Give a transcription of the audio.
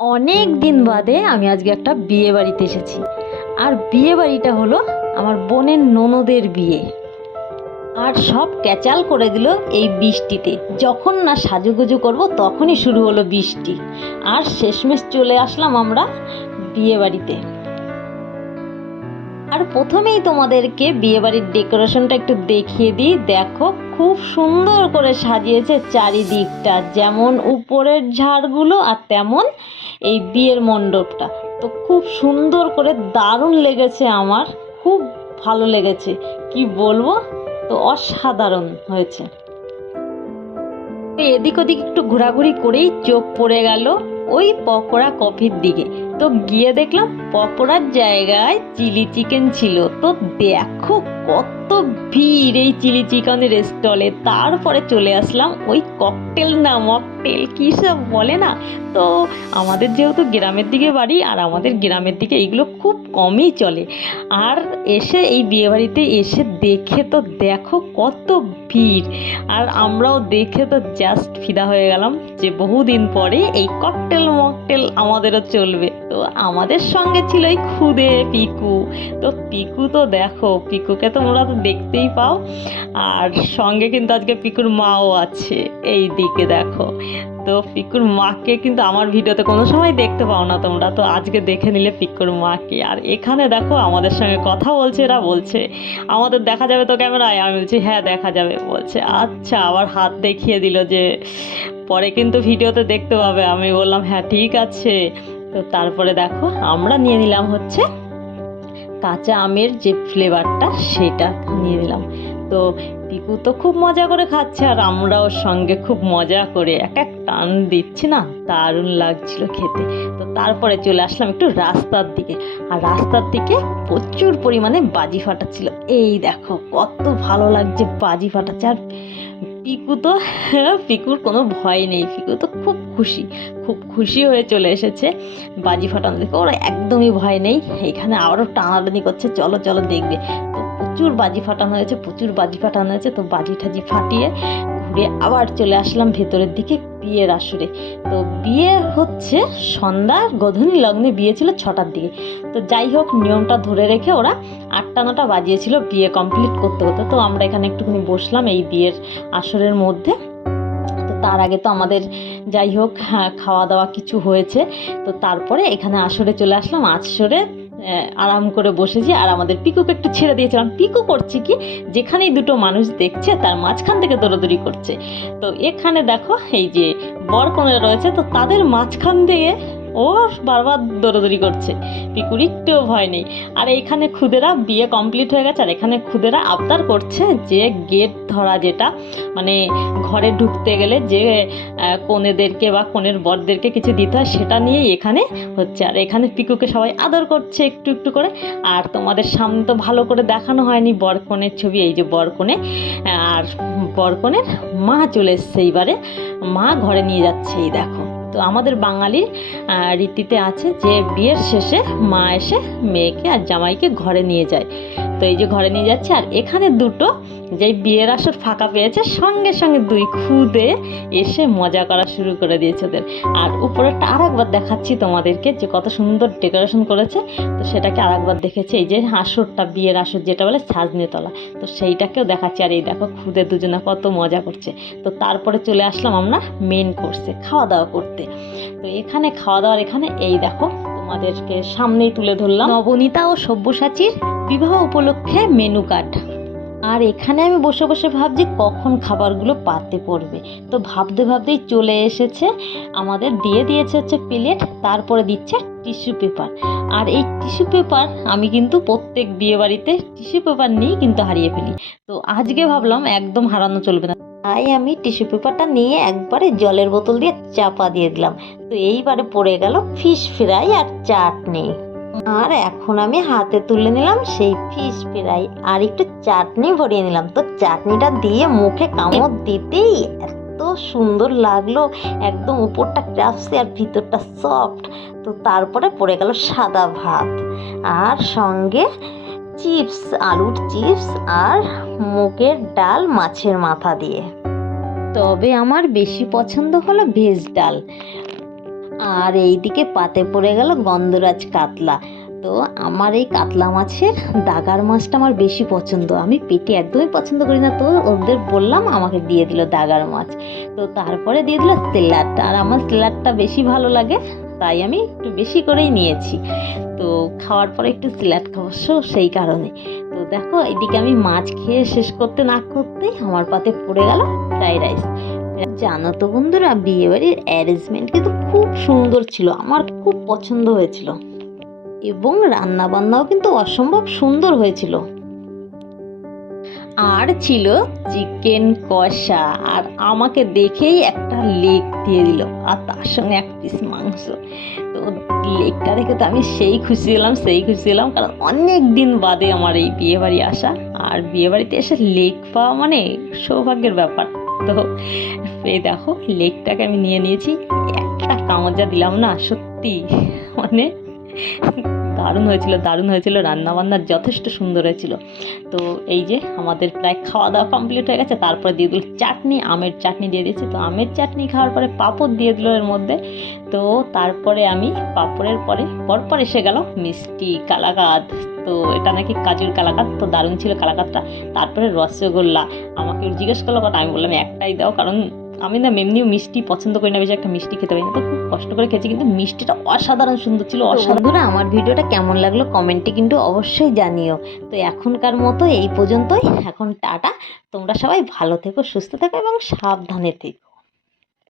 অনেক দিন বাদে আমি আজকে একটা বিয়ে বাড়িতে এসেছি। আর বিয়ে বাড়িটা হলো আমার বোনের ননদের বিয়ে। আর সব ক্যাচাল করে দিল এই বৃষ্টিতে। যখন না সাজুগুজু করব তখনই শুরু হলো বৃষ্টি। আর শেষমেশ চলে আসলাম আমরা বিয়ে বাড়িতে। আর প্রথমেই তোমাদেরকে বিয়েবাড়ির ডেকোরেশনটা একটু দেখিয়ে দিই। দেখো খুব সুন্দর করে সাজিয়েছে চারিদিকটা, যেমন উপরের ঝাড়গুলো আর তেমন এই বিয়ের মণ্ডপটা। তো খুব সুন্দর করে দারুণ লেগেছে, আমার খুব ভালো লেগেছে, কি বলবো। তো অসাধারণ হয়েছে। এদিক ওদিক একটু ঘোরাঘুরি করেই চোখ পড়ে গেল ওই পকোড়া কফির দিকে। তো গিয়ে দেখলাম পকোড়ার জায়গায় চিলি চিকেন ছিল। তো দেখো কত ভিড় এই চিলি চিকেনের স্টলে। তারপরে চলে আসলাম ওই ককটেল না মকটেল কী সব বলে না। তো আমাদের যেহেতু গ্রামের দিকে বাড়ি, আর আমাদের গ্রামের দিকে এইগুলো খুব কমই চলে। আর এসে এই বিয়েবাড়িতে এসে দেখে তো দেখো কত ভিড়। আর আমরাও দেখে তো জাস্ট ফিদা হয়ে গেলাম যে বহুদিন পরে এই ককটেল মকটেল আমাদেরও চলবে। তো আমাদের সঙ্গে ছিল এই খুদে পিকু। তো পিকু তো দেখো, পিকুকে তোমরা তো দেখতেই পাও। আর সঙ্গে কিন্তু আজকে পিকুর মাও আছে এই দিকে দেখো। তো পিকুর মাকে কিন্তু আমার ভিডিওতে কোনো সময় দেখতে পাও না তোমরা, তো আজকে দেখে নিলে পিকুর মাকে। আর এখানে দেখো আমাদের সঙ্গে কথা বলছে, এরা বলছে আমাদের দেখা যাবে তো ক্যামেরায়। আমি বলছি হ্যাঁ দেখা যাবে। বলছে আচ্ছা, আবার হাত দেখিয়ে দিল যে পরে কিন্তু ভিডিওতে দেখতে পাবে। আমি বললাম হ্যাঁ ঠিক আছে। তো তারপরে দেখো আমরা নিয়ে নিলাম হচ্ছে কাঁচা আমের যে ফ্লেভারটা সেটা নিয়ে নিলাম। তো পিকু তো খুব মজা করে খাচ্ছে, আর আমরাও সঙ্গে খুব মজা করে এক এক টান দিচ্ছি না, দারুণ লাগছিল খেতে। তো তারপরে চলে আসলাম একটু রাস্তার দিকে। আর রাস্তার দিকে প্রচুর পরিমাণে বাজি ফাটাচ্ছিল। এই দেখো কত ভালো লাগছে বাজি ফাটাচ্ছে। আর পিকু তো পিকুর কোনো ভয় নেই, পিকু তো খুব খুশি, খুব খুশি হয়ে চলে এসেছে বাজি ফাটানো দেখে। ওরা একদমই ভয় নেই। এখানে আবারও টানাটানি করছে, চলো চলো দেখবে। তো প্রচুর বাজি ফাটানো হয়েছে, প্রচুর বাজি ফাটানো হয়েছে। তো বাজি টাজি ফাটিয়ে ঘুরে আবার চলে আসলাম ভেতরের দিকে বিয়ের আসরে। তো বিয়ে হচ্ছে সন্ধ্যা গধূলি লগ্নে, বিয়ে ছিল 6টার দিকে। তো যাই হোক নিয়মটা ধরে রেখে ওরা 8টা 9টা বাজিয়েছিল বিয়ে কমপ্লিট করতে করতে। তো আমরা এখানে একটুখানি বসলাম এই বিয়ের আসরের মধ্যে। তো তার আগে তো আমাদের যাই হোক খাওয়া দাওয়া কিছু হয়েছে। তো তারপরে এখানে আসরে চলে আসলাম। আসরে আরাম করে বসেছি। আর আমাদের পিকুকে একটু ছেড়ে দিয়েছিলাম। পিকু করছে কি, যেখানেই দুটো মানুষ দেখছে তার মাঝখান থেকে দৌড়াদৌড়ি করছে। তো এখানে দেখো এই যে বর কনে রয়েছে, তো তাদের মাঝখান থেকে ও বারবার দৌড়াদৌড়ি করছে। পিকুর একটুও ভয় নেই। আর এইখানে খুদেরা বিয়ে কমপ্লিট হয়ে গেছে। আর এখানে খুদেরা আবদার করছে যে গেট ধরা, যেটা মানে ঘরে ঢুকতে গেলে যে কনেদেরকে বা কনের বরদেরকে কিছু দিতে হয়, সেটা নিয়েই এখানে হচ্ছে। আর এখানে পিকুকে সবাই আদর করছে একটু একটু করে। আর তোমাদের সামনে তো ভালো করে দেখানো হয়নি বর কনের ছবি। এই যে বর কনে, আর বর কনের মা চলে এসছে এইবারে, মা ঘরে নিয়ে যাচ্ছে। এই দেখো, তো আমাদের বাঙালির রীতিতে আছে যে বিয়ের শেষে মা এসে মেয়েকে আর জামাইকে ঘরে নিয়ে যায়। তো এই যে ঘরে নিয়ে যাচ্ছে। আর এখানে দুটো যেই বিয়ের আসর ফাঁকা পেয়েছে, সঙ্গে সঙ্গে দুই খুদে এসে মজা করা শুরু করে দিয়েছে ওদের। আর উপরেরটা আর একবার দেখাচ্ছি তোমাদেরকে যে কত সুন্দর ডেকোরেশন করেছে। তো সেটাকে আর একবার দেখেছে, এই যে আসরটা বিয়ের আসর যেটা বলে সাজনেতলা, তো সেইটাকেও দেখাচ্ছি। আর এই দেখো খুদে দুজনে কত মজা করছে। তো তারপরে চলে আসলাম আমরা মেন কোর্সে খাওয়া দাওয়া করতে। তো এখানে খাওয়া দাওয়ার এখানে এই দেখো তোমাদেরকে সামনেই তুলে ধরলাম নবনীতা ও সব্যসাচীর বিবাহ উপলক্ষে মেনু কার্ড। আর এখানে আমি বসে বসে ভাবছি কখন খাবারগুলো পাতে পড়বে। তো ভাবতে ভাবতেই চলে এসেছে, আমাদের দিয়ে দিয়েছে হচ্ছে প্লেট, তারপরে দিচ্ছে টিস্যু পেপার। আর এই টিস্যু পেপার আমি কিন্তু প্রত্যেক বিয়ে বাড়িতে টিস্যু পেপার নিয়ে কিন্তু হারিয়ে ফেলি। তো আজকে ভাবলাম একদম হারানো চলবে না, তাই আমি টিস্যু পেপারটা নিয়ে একবারে জলের বোতল দিয়ে চাপা দিয়ে দিলাম। তো এইবারে পড়ে গেল ফিশ ফ্রাই আর চাটনি। আর এখন আমি হাতে তুলে নিলাম সেই ফিশ ফ্রাই, আর একটু চাটনি ভরিয়ে নিলাম। তো চাটনিটা দিয়ে মুখে কামড় দিতেই এত সুন্দর লাগলো, একদম উপরটা ক্রাফসি আর ভিতরটা সফট। তো তারপরে পড়ে গেল সাদা ভাত, আর সঙ্গে চিপস, আলুর চিপস, আর মুগের ডাল মাছের মাথা দিয়ে। তবে আমার বেশি পছন্দ হলো ভেজ ডাল। আর এইদিকে পাতে পড়ে গেল গন্ধরাজ কাতলা। তো আমার এই কাতলা মাছের দাগার মাছটা আমার বেশি পছন্দ, আমি পেটি একদমই পছন্দ করি না। তো ওদের বললাম, আমাকে দিয়ে দিল দাগার মাছ। তো তারপরে দিয়ে দিল স্যালাড, আর আমার স্যালাডটা বেশি ভালো লাগে, তাই আমি একটু বেশি করেই নিয়েছি। তো খাওয়ার পরে একটু স্যালাড খাবো, সেই কারণে। তো দেখো, এদিকে আমি মাছ খেয়ে শেষ করতে না করতেই আমার পাতে পড়ে গেল ফ্রাইড রাইস। জানো তো বন্ধুরা, বিয়েবাড়ির অ্যারেঞ্জমেন্ট কিন্তু খুব সুন্দর ছিল, আমার খুব পছন্দ হয়েছিল, এবং রান্না বান্নাও কিন্তু অসম্ভব সুন্দর হয়েছিল। আর ছিল চিকেন কষা, আর আমাকে দেখেই একটা লেগ দিয়ে দিল, আর তার সঙ্গে এক পিস মাংস। তো লেগটা দেখে তো আমি সেই খুশি হলাম, কারণ অনেক দিন বাদে আমার এই বিয়ে বাড়ি আসা, আর বিয়ে বাড়িতে এসে লেগ পাওয়া মানে সৌভাগ্যের ব্যাপার। তো এই দেখো, লেগটাকে আমি নিয়ে নিয়েছি, একটা কামড় যা দিলাম না, সত্যি মানে দারুণ হয়েছিল, রান্না বান্না যথেষ্ট সুন্দর হয়েছিল। তো এই যে আমাদের প্রায় খাওয়া দাওয়া কমপ্লিট হয়ে গেছে, তারপরে দিয়ে দিল চাটনি, আমের চাটনি দিয়ে দিয়েছি। তো আমের চাটনি খাওয়ার পরে পাঁপড় দিয়ে দিল এর মধ্যে। তো তারপরে আমি পাঁপড়ের পরপর এসে গেল মিষ্টি কালাকাঁদ। তো এটা নাকি কাজুর কালাকাঁদ, তো দারুণ ছিল কালাকাঁদটা। তারপরে রসগোল্লা, আমাকে জিজ্ঞেস করলো কটা, আমি বললাম একটাই দাও, কারণ আমি না এমনিও মিষ্টি পছন্দ করি না, বেশি একটা মিষ্টি খেতে পারি না। তো খুব কষ্ট করে খেয়েছি, কিন্তু মিষ্টিটা অসাধারণ সুন্দর ছিল, অসাধারণ। আমার ভিডিওটা কেমন লাগলো কমেন্টে কিন্তু অবশ্যই জানিও। তো এখনকার মতো এই পর্যন্তই, এখন টাটা। তোমরা সবাই ভালো থেকো, সুস্থ থেকো এবং সাবধানে থেকো।